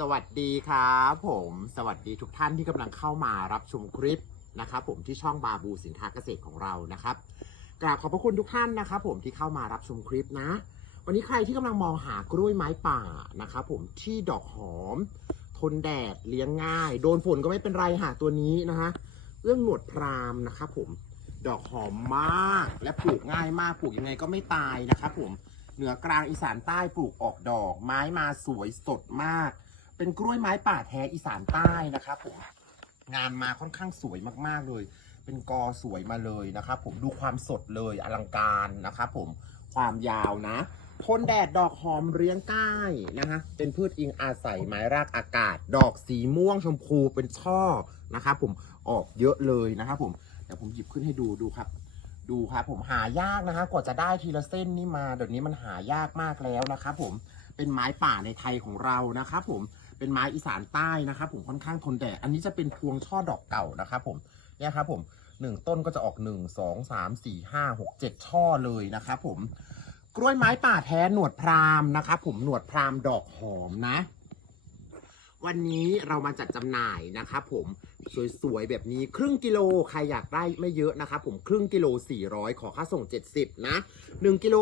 สวัสดีครับผมสวัสดีทุกท่านที่กำลังเข้ามารับชมคลิปนะครับผมที่ช่องบาบูสินค้าเกษตรของเรานะครับกราบขอบพระคุณทุกท่านนะครับผมที่เข้ามารับชมคลิปนะ วันนี้ใครที่กำลังมองหากล้วยไม้ป่านะครับผมที่ดอกหอม ทนแดดเลี้ยงง่าย โดนฝนก็ไม่เป็นไรหาตัวนี้นะฮะเรื่องหนวดพรามนะครับผมดอกหอมมากและปลูกง่ายมากปลูกยังไงก็ไม่ตายนะครับผมเหนือกลางอีสานใต้ปลูกออกดอก ไม้มาสวยสดมาก เป็นกล้วยไม้ป่าแท้อีสานใต้นะครับผมงานมาค่อนข้างสวยมากๆเลย เป็นกอสวยมาเลยนะครับผมดูความสดเลยอลังการนะครับผมความยาวนะทนแดดดอกหอมเรียงก้ายนะฮะเป็นพืชอิงอาศัยไม้รากอากาศ ดอกสีม่วงชมพูเป็นช่อนะครับผมออกเยอะเลยนะครับผมเดี๋ยวผมหยิบขึ้นให้ดูดูครับ ดูครับผมหายากนะครับกว่าจะได้ทีละเส้นนี่มาเดี๋ยวนี้มันหายากมากแล้วนะครับผมเป็นไม้ป่าในไทยของเรานะครับผม เป็นไม้อีสานใต้นะครับผมค่อนข้างทนแดดอันนี้จะเป็นพวงช่อดอกเก่านะครับผมเนี่ยครับผมหนึ่งต้นก็จะออกหนึ่งสองสามสี่ห้าหกเจ็ดช่อเลยนะครับผมกล้วยไม้ป่าแท้หนวดพรามนะครับผมหนวดพรามดอกหอมนะ วันนี้เรามาจัดจำหน่ายนะครับผมสวยๆแบบนี้ครึ่งกิโลใครอยากได้ไม่เยอะนะครับผมครึ่งกิโล 400 ขอค่าส่ง 70 นะ 1กิโล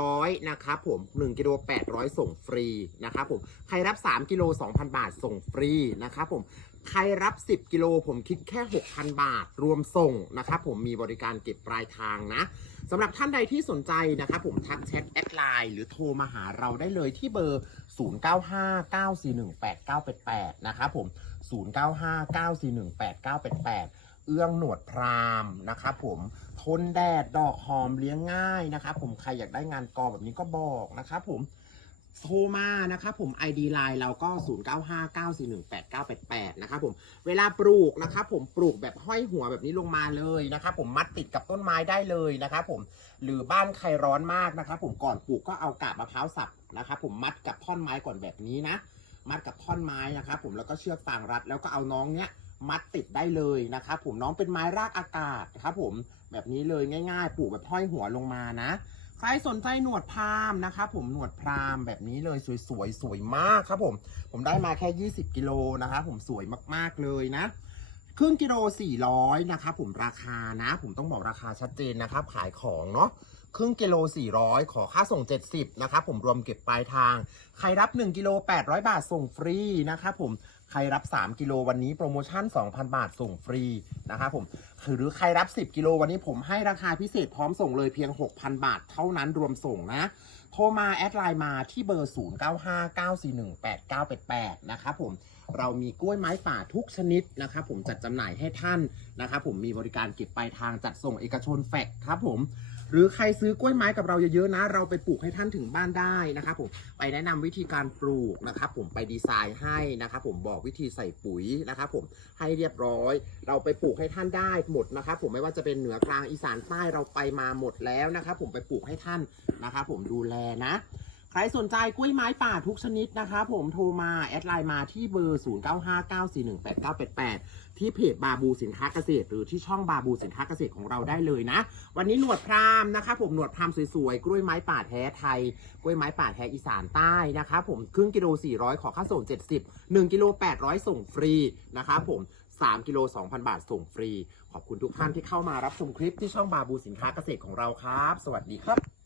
800นะครับผม1กิโล800 ส่งฟรีนะครับผมใครรับ 3กิโล2,000 บาทส่งฟรีนะครับผม ใครรับ 10 กิโลผมคิดแค่ 6,000 บาท รวมส่งนะครับผมมีบริการเก็บปลายทางนะสำหรับท่านใดที่สนใจนะครับผมทักแชทแอดไลน์หรือโทรมาหาเราได้เลยที่เบอร์ 0959418988 นะครับผม 0959418988เอื้องหนวดพรามนะครับผมทนแดดดอกหอมเลี้ยงง่ายนะครับผมใครอยากได้งานกอแบบนี้ก็บอกนะครับผม โทรมานะครับผม ID Line เราก็ 0959418988นะครับผมเวลาปลูกนะครับผมปลูกแบบห้อยหัวแบบนี้ลงมาเลยนะครับผมมัดติดกับต้นไม้ได้เลยนะครับผมหรือบ้านใครร้อนมากนะครับผมก่อนปลูกก็เอากาบมะพร้าวสับนะครับผมมัดกับท่อนไม้ก่อนแบบนี้นะ มัดกับท่อนไม้นะครับผมแล้วก็เชือกฟางรัด แล้วก็เอาน้องเนี้ยมัดติดได้เลยนะครับผมน้องเป็นไม้รากอากาศครับผมแบบนี้เลยง่าย ๆ ปลูกแบบห้อยหัวลงมานะ ใครสนใจหนวดพรามนะครับผมหนวดพรามแบบนี้เลยสวยๆสวยมากครับผม ผมได้มาแค่ 20 กิโลนะครับผมสวยมากๆเลยนะครึ่งกิโล 400นะครับผมราคานะ ผมต้องบอกราคาชัดเจนนะครับ ขายของเนาะครึ่งกิโล 400 ขอค่าส่ง 70นะครับผมรวมเก็บปลายทาง ใครรับ 1 กิโล 800 บาทส่งฟรีนะครับผม ใครรับ 3 กิโลวันนี้โปรโมชั่น 2,000 บาทส่งฟรีนะครับผมหรือใครรับ 10 กิโลวันนี้ผมให้ราคาพิเศษพร้อมส่งเลยเพียง 6,000 บาทเท่านั้นรวมส่งนะ โทรมาแอดไลน์มาที่เบอร์ 0959418988 นะครับผมเรามีกล้วยไม้ป่าทุกชนิดนะครับผมจัดจำหน่ายให้ท่านนะครับผมมีบริการเก็บปลายทางจัดส่งเอกชนแฟกครับผม หรือใครซื้อกล้วยไม้กับเราเยอะๆนะ เราไปปลูกให้ท่านถึงบ้านได้นะครับผมไปแนะนำวิธีการปลูกนะครับผมไปดีไซน์ให้นะครับผมบอกวิธีใส่ปุ๋ยนะครับผมให้เรียบร้อย เราไปปลูกให้ท่านได้หมดนะครับผมไม่ว่าจะเป็นเหนือกลางอีสานใต้เราไปมาหมดแล้วนะครับผมไปปลูกให้ท่านนะครับผมดูแลนะ ใครสนใจกล้วยไม้ป่าทุกชนิดนะครับผมโทรมา แอดไลน์มาที่เบอร์ 0959418988 ที่เพจบาบูสินค้าเกษตร หรือที่ช่องบาบูสินค้าเกษตรของเราได้เลยนะ วันนี้หนวดพรามนะครับผมหนวดพรามสวยๆ กล้วยไม้ป่าแท้ไทย กล้วยไม้ป่าแท้อีสานใต้นะครับผมครึ่งกิโล 400 ขอค่าส่ง 70 1กิโล 800 ส่งฟรีนะครับผม3กิโล2,000 บาทส่งฟรี ขอบคุณทุกท่านที่เข้ามารับชมคลิปที่ช่องบาบูสินค้าเกษตรของเราครับ สวัสดีครับ